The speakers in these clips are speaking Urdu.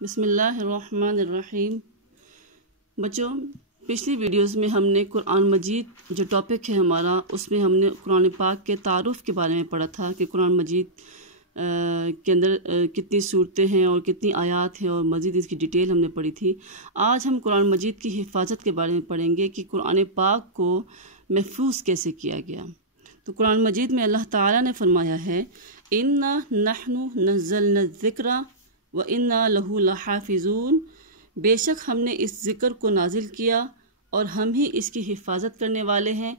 بسم اللہ الرحمن الرحیم۔ بچوں، پچھلی ویڈیوز میں ہم نے قرآن مجید جو ٹاپک ہے ہمارا، اس میں ہم نے قرآن پاک کے تعارف کے بارے میں پڑھا تھا کہ قرآن مجید کے اندر کتنی صورتیں ہیں اور کتنی آیات ہیں، اور مزید اس کی ڈیٹیل ہم نے پڑھی تھی۔ آج ہم قرآن مجید کی حفاظت کے بارے میں پڑھیں گے کہ قرآن پاک کو محفوظ کیسے کیا گیا۔ تو قرآن مجید میں اللہ تعالیٰ نے فرمایا ہے، اِنَّا نَحْنُ نَزَّلْنَا الذِّكْرَ وَإِنَّا لَهُ لَحَافِظُونَ، بے شک ہم نے اس ذکر کو نازل کیا اور ہم ہی اس کی حفاظت کرنے والے ہیں۔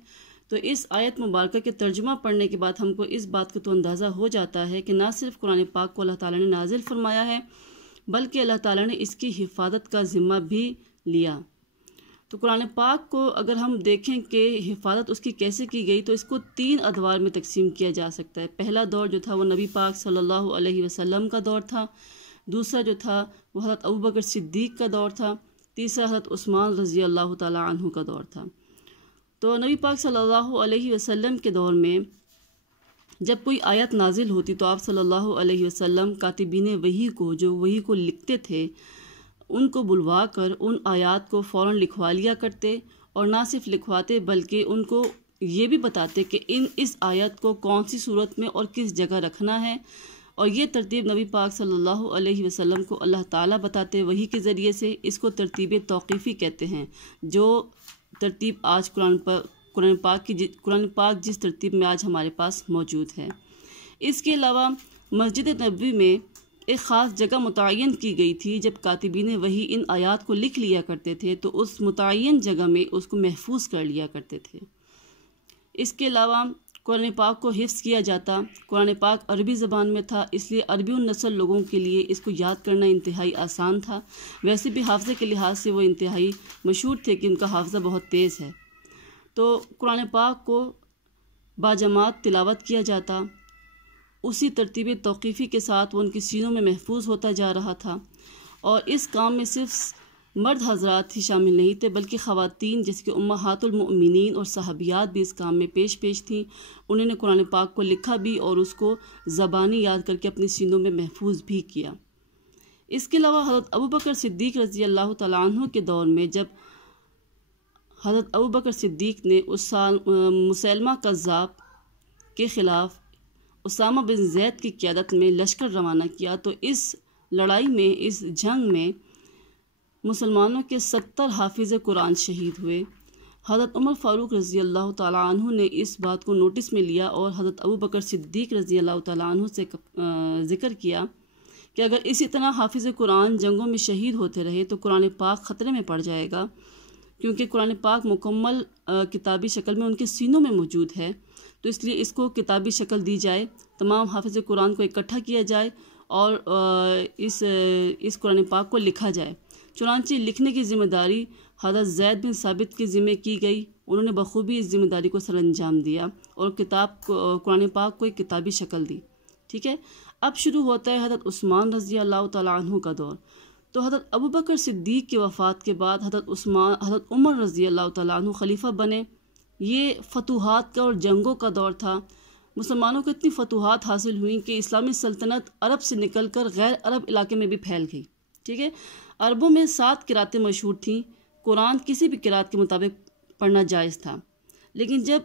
تو اس آیت مبارکہ کے ترجمہ پڑھنے کے بعد ہم کو اس بات کا تو اندازہ ہو جاتا ہے کہ نہ صرف قرآن پاک کو اللہ تعالیٰ نے نازل فرمایا ہے، بلکہ اللہ تعالیٰ نے اس کی حفاظت کا ذمہ بھی لیا۔ تو قرآن پاک کو اگر ہم دیکھیں کہ حفاظت اس کی کیسے کی گئی، تو اس کو 3 ادوار میں تقسیم کیا جا سکتا ہے۔ پہلا دور جو تھا وہ نبی پاک صلی اللہ علیہ وسلم کا دور تھا، دوسرا جو تھا وہ حضرت ابوبکر صدیق کا دور تھا، تیسرا حضرت عثمان رضی اللہ تعالیٰ عنہ کا دور تھا۔ تو نبی پاک صلی اللہ علیہ وسلم کے دور میں جب کوئی آیت نازل ہوتی تو آپ صلی اللہ علیہ وسلم کاتبین وحی کو، جو وحی کو لکھتے تھے، ان کو بلوا کر ان آیات کو فوراً لکھوا لیا کرتے، اور نہ صرف لکھواتے بلکہ ان کو یہ بھی بتاتے کہ اس آیت کو کون سی صورت میں اور کس جگہ رکھنا ہے۔ اور یہ ترتیب نبی پاک صلی اللہ علیہ وسلم کو اللہ تعالیٰ بتاتے وحی کے ذریعے سے۔ اس کو ترتیب توقیفی کہتے ہیں، جو ترتیب آج قرآن پاک جس ترتیب میں آج ہمارے پاس موجود ہے۔ اس کے علاوہ مسجد نبوی میں ایک خاص جگہ متعین کی گئی تھی۔ جب کاتبین وحی ان آیات کو لکھ لیا کرتے تھے تو اس متعین جگہ میں اس کو محفوظ کر لیا کرتے تھے۔ اس کے علاوہ قرآن پاک کو حفظ کیا جاتا۔ قرآن پاک عربی زبان میں تھا، اس لیے عربی النسل لوگوں کے لیے اس کو یاد کرنا انتہائی آسان تھا۔ ویسے بھی حافظے کے لحاظ سے وہ انتہائی مشہور تھے کہ ان کا حافظہ بہت تیز ہے۔ تو قرآن پاک کو باجماعت تلاوت کیا جاتا، اسی ترتیب توقیفی کے ساتھ وہ ان کی سینوں میں محفوظ ہوتا جا رہا تھا۔ اور اس کام میں صرف مرد حضرات ہی شامل نہیں تھے، بلکہ خواتین جیسے کہ امہات المؤمنین اور صحابیات بھی اس کام میں پیش تھیں۔ انہوں نے قرآن پاک کو لکھا بھی اور اس کو زبانی یاد کر کے اپنی سینوں میں محفوظ بھی کیا۔ اس کے علاوہ حضرت ابوبکر صدیق رضی اللہ تعالیٰ عنہ کے دور میں جب حضرت ابوبکر صدیق نے مسیلمہ کذاب کے خلاف اسامہ بن زید کی قیادت میں لشکر روانہ کیا، تو اس لڑائی میں، اس جنگ میں مسلمانوں کے 70 حافظ قرآن شہید ہوئے۔ حضرت عمر فاروق رضی اللہ تعالیٰ عنہ نے اس بات کو نوٹس میں لیا اور حضرت ابوبکر صدیق رضی اللہ تعالیٰ عنہ سے ذکر کیا کہ اگر اسی طرح حافظ قرآن جنگوں میں شہید ہوتے رہے تو قرآن پاک خطرے میں پڑ جائے گا، کیونکہ قرآن پاک مکمل کتابی شکل میں ان کے سینوں میں موجود ہے۔ تو اس لیے اس کو کتابی شکل دی جائے، تمام حافظ قرآن کو اکٹھا کیا جائے اور اس قرآن پاک کو لکھا جائے۔ چنانچہ لکھنے کی ذمہ داری حضرت زید بن ثابت کے ذمہ کی گئی۔ انہوں نے بخوبی اس ذمہ داری کو سر انجام دیا اور قرآن پاک کو ایک کتابی شکل دی۔ ٹھیک ہے، اب شروع ہوتا ہے حضرت عثمان رضی اللہ تعالیٰ عنہ کا دور۔ تو حضرت ابوبکر صدیق کی وفات کے بعد حضرت عمر رضی اللہ تعالیٰ عنہ خلیفہ بنے۔ یہ فتوحات کا اور جنگوں کا دور تھا۔ مسلمانوں کو اتنی فتوحات حاصل ہوئیں کہ اسلامی سلطنت عرب سے نکل کر غیر عرب علاقے میں بھی پھیل گئی۔ ٹھیک ہے، عربوں میں 7 قراتیں مشہور تھیں۔ قرآن کسی بھی قرات کے مطابق پڑھنا جائز تھا، لیکن جب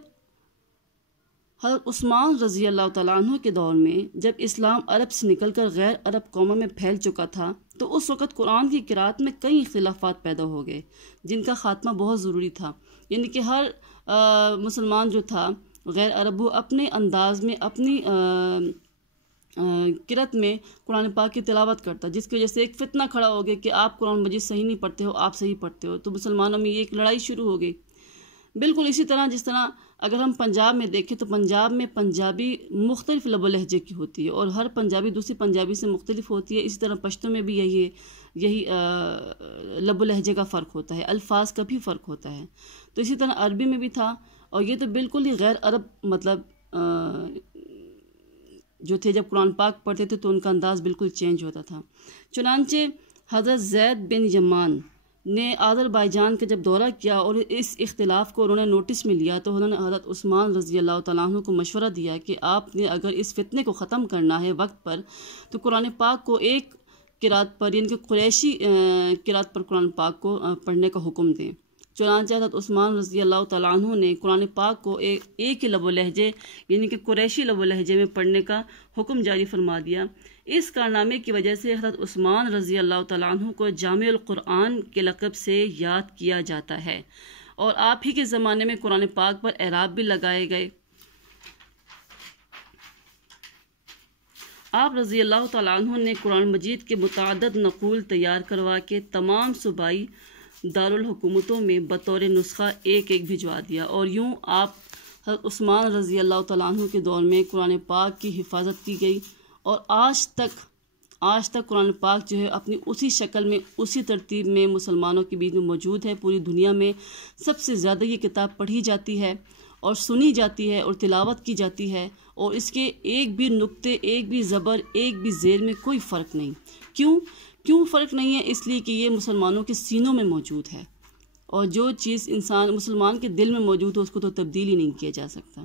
حضرت عثمان رضی اللہ تعالیٰ عنہ کے دور میں جب اسلام عرب سے نکل کر غیر عرب قوموں میں پھیل چکا تھا، تو اس وقت قرآن کی قرات میں کئی اختلافات پیدا ہو گئے جن کا خاتمہ بہت ضروری تھا۔ یعنی کہ ہر مسلمان جو تھا غیر عرب، وہ اپنے انداز میں، اپنی قرات میں قرآن پاک کی تلاوت کرتا، جس کی وجہ سے ایک فتنہ کھڑا ہو گیا کہ آپ قرآن مجید صحیح نہیں پڑھتے ہو، آپ صحیح پڑھتے ہو۔ تو مسلمانوں میں یہ ایک لڑائی شروع ہو گئی۔ بالکل اسی طرح جس طرح اگر ہم پنجاب میں دیکھیں تو پنجاب میں پنجابی مختلف لب و لہجے کی ہوتی ہے اور ہر پنجابی دوسری پنجابی سے مختلف ہوتی ہے۔ اسی طرح پشتو میں بھی یہی لب و لہجے کا فرق ہوتا ہے، الفاظ کا بھی فرق ہوتا ہے۔ تو اسی طرح عربی میں بھی تھا، اور یہ تو بالکل ہی غیر عرب مطلب جو تھے جب قرآن پاک پڑھتے تھے تو ان کا انداز بالکل چینج ہوتا تھا۔ چنانچہ حضرت زید بن یمان نے آذربائیجان کا جب دورہ کیا اور اس اختلاف کو انہوں نے نوٹس میں لیا، تو انہوں نے حضرت عثمان رضی اللہ تعالیٰ عنہ کو مشورہ دیا کہ آپ نے اگر اس فتنے کو ختم کرنا ہے وقت پر، تو قرآن پاک کو ایک قرات پر یعنی کہ قریشی قرات پر قرآن پاک کو پڑھنے کا حکم دیں۔ چنانچہ حضرت عثمان رضی اللہ تعالیٰ عنہ نے قرآن پاک کو ایک ہی لب و لہجے یعنی کہ قریشی لب و لہجے میں پڑھنے کا حکم جاری فرما دیا۔ اس کارنامے کی وجہ سے حضرت عثمان رضی اللہ تعالیٰ عنہ کو جامع القرآن کے لقب سے یاد کیا جاتا ہے، اور آپ ہی کے زمانے میں قرآن پاک پر اعراب بھی لگائے گئے۔ آپ رضی اللہ تعالیٰ عنہ نے قرآن مجید کے متعدد نقول تیار کروا کے تمام صوبائی دارالحکومتوں میں بطور نسخہ ایک بھجوا دیا، اور یوں آپ حضرت عثمان رضی اللہ تعالیٰ عنہ کے دور میں قرآن پاک کی حفاظت کی گئی، اور آج تک قرآن پاک جو ہے اپنی اسی شکل میں اسی ترتیب میں مسلمانوں کے بیچ میں موجود ہے۔ پوری دنیا میں سب سے زیادہ یہ کتاب پڑھی جاتی ہے اور سنی جاتی ہے اور تلاوت کی جاتی ہے، اور اس کے ایک بھی نقطے، ایک بھی زبر، ایک بھی زیر میں کوئی فرق نہیں۔ کیوں فرق نہیں ہے؟ اس لیے کہ یہ مسلمانوں کے سینوں میں موجود ہے، اور جو چیز مسلمان کے دل میں موجود ہے اس کو تو تبدیل ہی نہیں کیا جا سکتا۔